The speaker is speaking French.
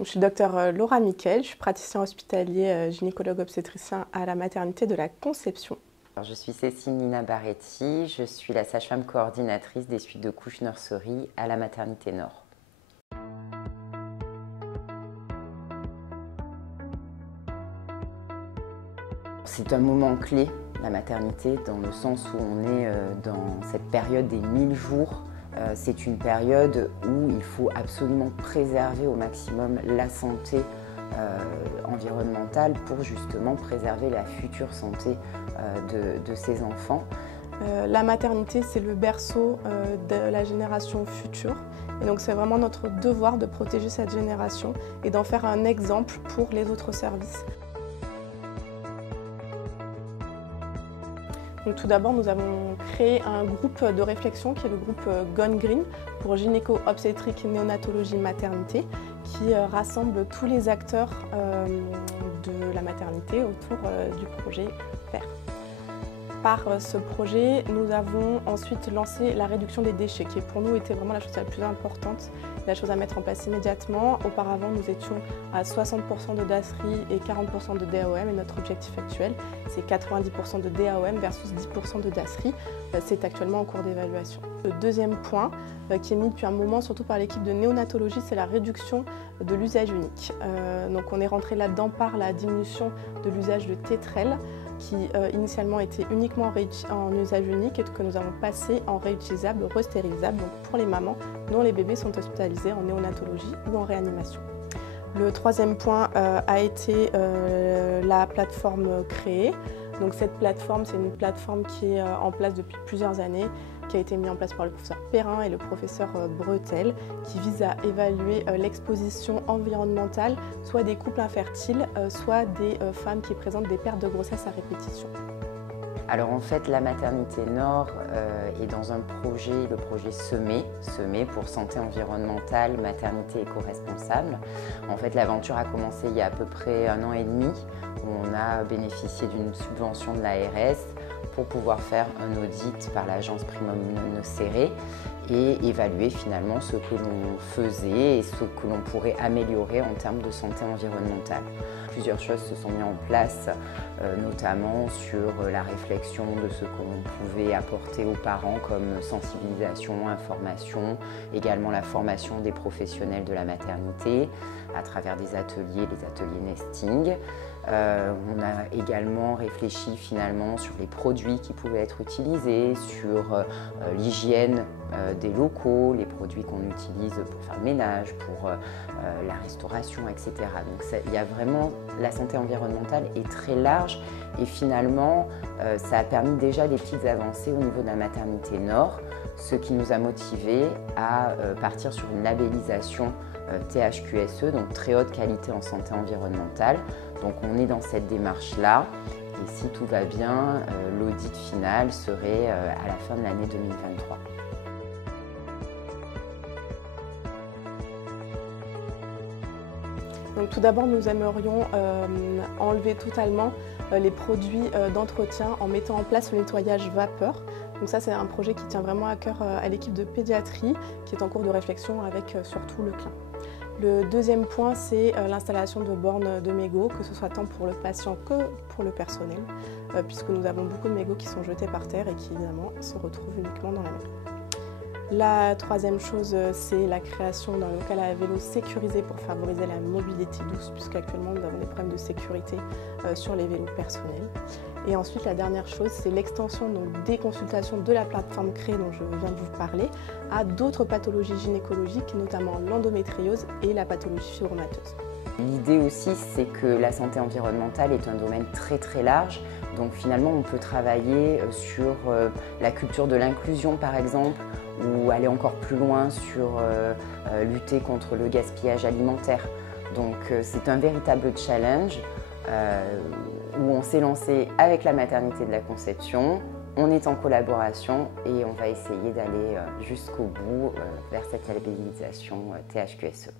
Je suis docteur Laura Miquel, je suis praticien hospitalier gynécologue obstétricien à la maternité de la Conception. Alors, je suis Cécile Nina Baretti, je suis la sage-femme coordinatrice des suites de couches nurserie à la maternité Nord. C'est un moment clé, la maternité, dans le sens où on est dans cette période des 1000 jours. C'est une période où il faut absolument préserver au maximum la santé environnementale pour justement préserver la future santé de ces enfants. La maternité, c'est le berceau de la génération future. Et donc c'est vraiment notre devoir de protéger cette génération et d'en faire un exemple pour les autres services. Donc, tout d'abord, nous avons créé un groupe de réflexion qui est le groupe Gone Green pour gynéco-obstétrique, néonatologie, maternité, qui rassemble tous les acteurs de la maternité autour du projet Vert. Par ce projet, nous avons ensuite lancé la réduction des déchets, qui pour nous était vraiment la chose la plus importante, la chose à mettre en place immédiatement. Auparavant, nous étions à 60% de DASRI et 40% de DAOM, et notre objectif actuel, c'est 90% de DAOM versus 10% de DASRI. C'est actuellement en cours d'évaluation. Le deuxième point, qui est mis depuis un moment, surtout par l'équipe de néonatologie, c'est la réduction de l'usage unique. Donc on est rentré là-dedans par la diminution de l'usage de tétrelles, qui initialement était uniquement en usage unique et que nous avons passé en réutilisable, restérilisable, donc pour les mamans dont les bébés sont hospitalisés en néonatologie ou en réanimation. Le troisième point a été la plateforme créée. Donc cette plateforme, c'est une plateforme qui est en place depuis plusieurs années, qui a été mise en place par le professeur Perrin et le professeur Bretel, qui vise à évaluer l'exposition environnementale, soit des couples infertiles, soit des femmes qui présentent des pertes de grossesse à répétition. Alors en fait, la maternité Nord est dans un projet, le projet SEMER pour santé environnementale, maternité éco-responsable. En fait, l'aventure a commencé il y a à peu près 1 an et demi, où on a bénéficié d'une subvention de l'ARS pour pouvoir faire un audit par l'agence Primum Nocere et évaluer finalement ce que l'on faisait et ce que l'on pourrait améliorer en termes de santé environnementale. Plusieurs choses se sont mises en place, notamment sur la réflexion de ce qu'on pouvait apporter aux parents comme sensibilisation, information, également la formation des professionnels de la maternité à travers des ateliers, les ateliers nesting. On a également réfléchi finalement sur les produits qui pouvaient être utilisés, sur l'hygiène des locaux, les produits qu'on utilise pour faire le ménage, pour la restauration, etc. Donc il y a vraiment, la santé environnementale est très large et finalement ça a permis déjà des petites avancées au niveau de la maternité Nord, ce qui nous a motivés à partir sur une labellisation THQSE, donc très haute qualité en santé environnementale. Donc on est dans cette démarche-là et si tout va bien, l'audit final serait à la fin de l'année 2023. Donc, tout d'abord, nous aimerions enlever totalement les produits d'entretien en mettant en place le nettoyage vapeur. Donc ça, c'est un projet qui tient vraiment à cœur à l'équipe de pédiatrie, qui est en cours de réflexion avec surtout le CLIN. Le deuxième point, c'est l'installation de bornes de mégots, que ce soit tant pour le patient que pour le personnel, puisque nous avons beaucoup de mégots qui sont jetés par terre et qui évidemment se retrouvent uniquement dans la mer. La troisième chose, c'est la création d'un local à vélo sécurisé pour favoriser la mobilité douce, puisqu'actuellement nous avons des problèmes de sécurité sur les vélos personnels. Et ensuite, la dernière chose, c'est l'extension des consultations de la plateforme créée dont je viens de vous parler à d'autres pathologies gynécologiques, notamment l'endométriose et la pathologie fibromateuse. L'idée aussi, c'est que la santé environnementale est un domaine très large. Donc finalement, on peut travailler sur la culture de l'inclusion, par exemple, ou aller encore plus loin sur lutter contre le gaspillage alimentaire. Donc c'est un véritable challenge où on s'est lancé avec la maternité de la Conception. On est en collaboration et on va essayer d'aller jusqu'au bout vers cette labellisation THQSE.